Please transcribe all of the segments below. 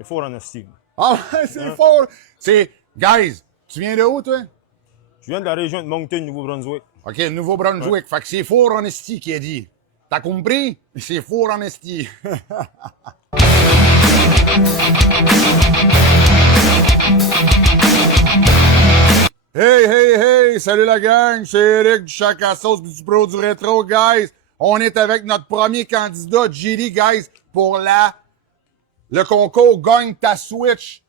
C'est fort en esti. Ah, c'est fort! C'est... Guys, tu viens de où, toi? Je viens de la région de Moncton, Nouveau-Brunswick. OK, Nouveau-Brunswick. Fait que c'est fort en esti qui a dit. T'as compris? C'est fort en esti. Hey, hey, hey! Salut la gang! C'est Eric du Chac à sauce du Pro du Rétro, guys! On est avec notre premier candidat, JD, guys, pour le concours Gagne ta Switch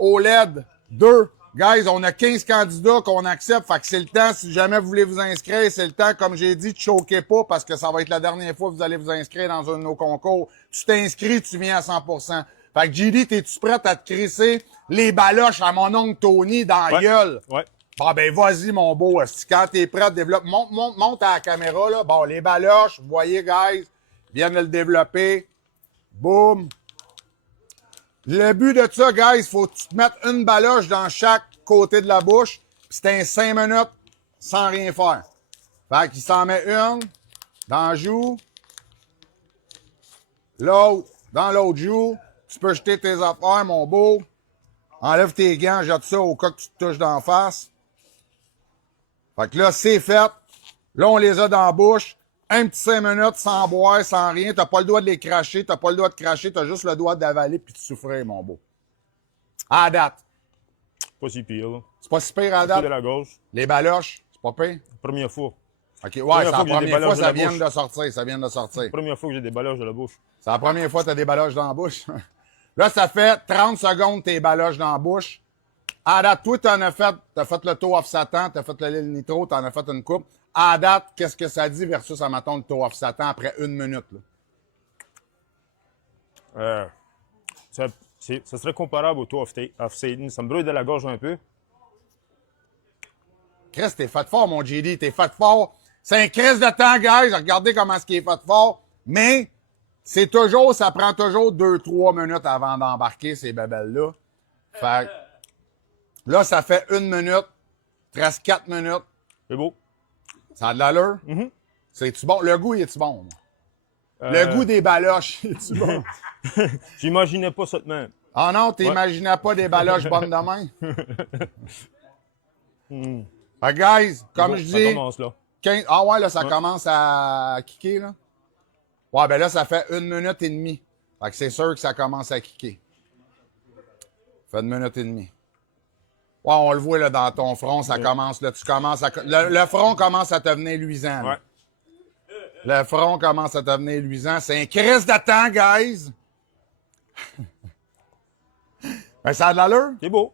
OLED 2. Guys, on a 15 candidats qu'on accepte, fait que c'est le temps, si jamais vous voulez vous inscrire, c'est le temps, comme j'ai dit, de choquez pas, parce que ça va être la dernière fois que vous allez vous inscrire dans un de nos concours. Tu t'inscris, tu viens à 100%. Fait que JD, t'es-tu prête à te crisser les baloches à mon oncle Tony dans la gueule? Ouais. Bon, ben, vas-y, mon beau. Quand t'es prêt, développe. Monte à la caméra, là. Bon, les baloches, vous voyez, guys, viennent de le développer. Boum. Le but de ça, guys, faut que tu te mettes une baloche dans chaque côté de la bouche. Puis c'est un 5 minutes sans rien faire. Fait qu'il s'en met une dans la joue. L'autre dans l'autre joue. Tu peux jeter tes affaires, mon beau. Enlève tes gants, jette ça au cas que tu te touches d'en face. Fait que là, c'est fait. Là, on les a dans la bouche. Un petit 5 minutes sans boire, sans rien. T'as pas le droit de les cracher. T'as pas le droit de cracher. T'as juste le droit d'avaler puis de souffrir, mon beau. À date. Pas si pire, là. C'est pas si pire à Coup date? de la gauche. Les baloches, c'est pas pire? Première fois. OK, ouais, c'est la fois que j'ai des première fois, baloches de ça la vient bouche. de sortir. Ça vient de sortir. Première fois que j'ai des baloches de la bouche. C'est la première fois que t'as des baloches dans la bouche. Là, ça fait 30 secondes tes baloches dans la bouche. À date, toi, t'as fait le tour off Satan, t'as fait le Lille Nitro, t'en as fait une coupe. À date, qu'est-ce que ça dit versus, admettons, le tour off Satan après 1 minute, là? Ça serait comparable au Tour of Satan. Ça me brûle de la gorge un peu. Chris, t'es fait fort, mon JD, t'es fait fort. C'est un Chris de temps, guys. Regardez comment ce qui est fait fort. Mais, ça prend toujours 2-3 minutes avant d'embarquer ces babelles-là. Fait que, là, ça fait 1 minute. Il te reste 4 minutes. C'est beau. Ça a de l'allure? Mm-hmm. C'est-tu bon? Le goût, est-tu bon? Le goût des baloches, est-tu bon? J'imaginais pas ça de même. Ah non, t'imaginais pas des baloches bonnes de main? Fait que, guys, comme je Ça dis... commence, là. 15... Ah ouais, là, ça commence à kicker, là. Ouais, ben là, ça fait 1 minute et demie. Fait que c'est sûr que ça commence à kicker. Ça fait 1 minute et demie. Ouais, on le voit, là, dans ton front, ça commence, là, tu commences à... Le front commence à te venir luisant, là. Ouais. Le front commence à devenir luisant. C'est un crise de temps, guys! Ben, ça a de l'allure. C'est beau.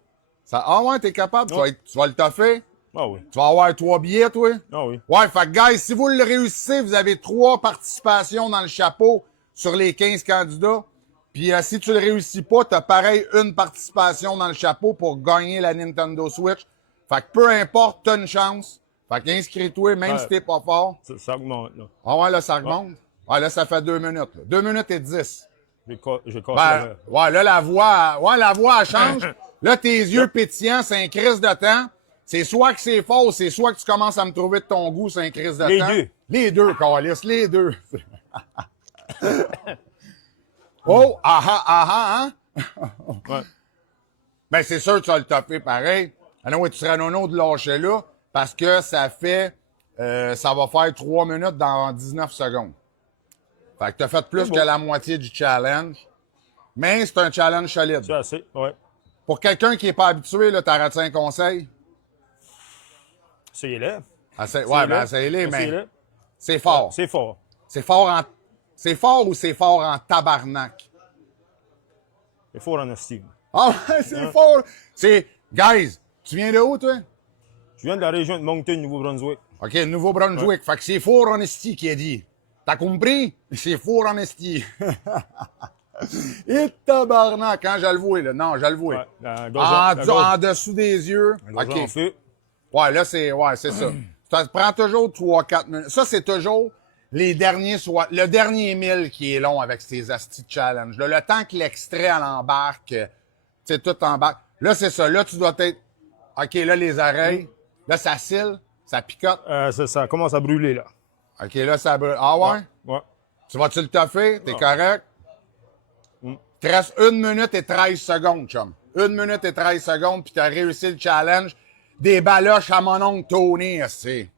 Ah ouais, t'es capable? Tu vas le toffer? Ah oui. Tu vas avoir 3 billets, toi? Ah oui. Ouais, fait que, guys, si vous le réussissez, vous avez 3 participations dans le chapeau sur les 15 candidats. Puis si tu le réussis pas, t'as pareil une participation dans le chapeau pour gagner la Nintendo Switch. Fait que peu importe, t'as une chance. Fait qu'inscris-toi, même si t'es pas fort. Ça augmente, là. Ah ouais, là, ça remonte. Ouais, là, ça fait 2 minutes. Là. 2 minutes et 10. J'ai cassé Ben, ouais, là, la voix, elle change. Là, tes yeux pétillants, c'est un crise de temps. C'est soit que c'est faux, c'est soit que tu commences à me trouver de ton goût, c'est un crise de Les temps. deux. Les deux, Carlis, les deux. Oh, hein? Ouais. Ben, c'est sûr que tu vas le taper pareil. Ah non, oui, tu serais nono de lâcher là, parce que ça fait, ça va faire 3 minutes dans 19 secondes. Fait que t'as fait plus que la moitié du challenge. Mais c'est un challenge solide. C'est assez, ouais. Pour quelqu'un qui est pas habitué, là, t'aurais-tu un conseil? C'est là. Ouais, ben, essayez-les, mais c'est fort. C'est fort. C'est fort ou c'est fort en tabarnak? C'est fort en estime. Ah, c'est fort! Guys, tu viens de où, toi? Je viens de la région de Moncton, Nouveau-Brunswick. OK, Nouveau-Brunswick. Fait que c'est fort en esti qui a dit. T'as compris? C'est fort en esti. Et tabarnak, quand je le vois, là. Non, je le vois. Ouais, la gorge, En dessous des yeux. la gorge en OK. feu. Ouais, là, c'est ça. Ça te prend toujours 3-4 minutes. Ça, c'est toujours le dernier 1000 qui est long avec ces astis de challenge. Là, le temps que l'extrait, elle embarque, tu sais, tout embarque. Là, c'est ça. Là, tu dois être... OK, là, les oreilles. Là, ça scille, ça picote. Ça commence à brûler, là. OK, là, ça brûle. Ah ouais? Ouais. Tu vas-tu le toffer? T'es correct? Il te reste 1 minute et 13 secondes, chum. 1 minute et 13 secondes, puis tu as réussi le challenge. Des baloches à mon oncle Tony, c'est.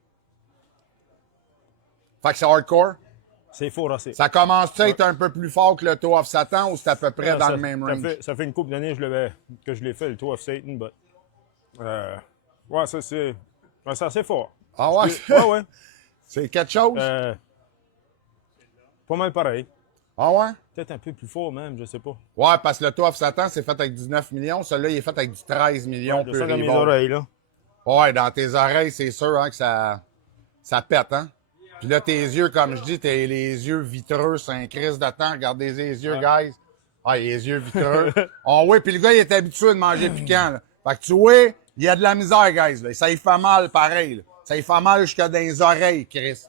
Fait que c'est hardcore. C'est fort assez. Ça commence-tu à être un peu plus fort que le Toe of Satan ou c'est à peu près dans Ça- le même range? Ça fait une couple d'années que je l'ai fait, le Toe of Satan, but, ouais, ça c'est assez fort. Ah ouais? Ouais. C'est quelque chose? Pas mal pareil. Ah ouais? Peut-être un peu plus fort même, je sais pas. Ouais, parce que le Toe of Satan, c'est fait avec 19 millions. Celui-là, il est fait avec du 13 millions. Je Pure sens dans mes Evil. oreilles, là. Ouais, dans tes oreilles, c'est sûr hein, que ça pète, hein? Puis là, tes yeux, comme je dis, t'as les yeux vitreux, c'est un crise de temps. Regardez les yeux, guys. Ah, les yeux vitreux. Ah oui, puis le gars, il est habitué de manger piquant, là. Fait que tu vois, il y a de la misère, guys. Là. Ça y fait mal, pareil. Là. Ça y fait mal jusqu'à dans les oreilles, Chris.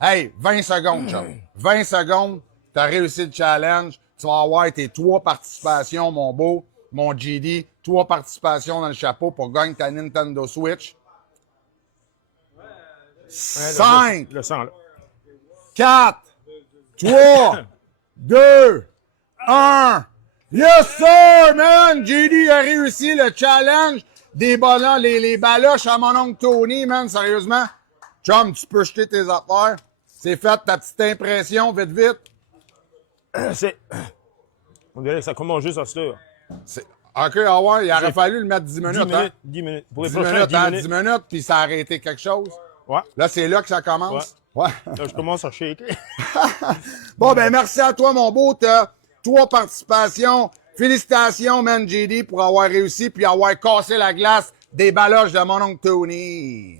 Hey, 20 secondes, chum. 20 secondes, t'as réussi le challenge. Tu vas avoir tes 3 participations, mon beau, mon GD. 3 participations dans le chapeau pour gagner ta Nintendo Switch. 5, Le sang, là. 4, 3, 2, 1. Yes, sir, man! JD a réussi le challenge des ballons, les baloches à mon oncle Tony, man, sérieusement. Chum, tu peux jeter tes affaires. C'est fait, ta petite impression, vite, vite. On dirait que ça commence juste à se faire. OK, ah ouais, il aurait fallu le mettre 10 minutes, 10 minutes, hein? 10 minutes. Pour les 10 prochains, minutes, 10 hein? minutes. 10 minutes, puis ça a arrêté quelque chose. Ouais. Là, c'est là que ça commence. Ouais. Là, je commence à shaker. Bon, ben, merci à toi, mon beau. T'as 3 participations. Félicitations, man, JD, pour avoir réussi puis avoir cassé la glace des baloches de mon oncle Tony.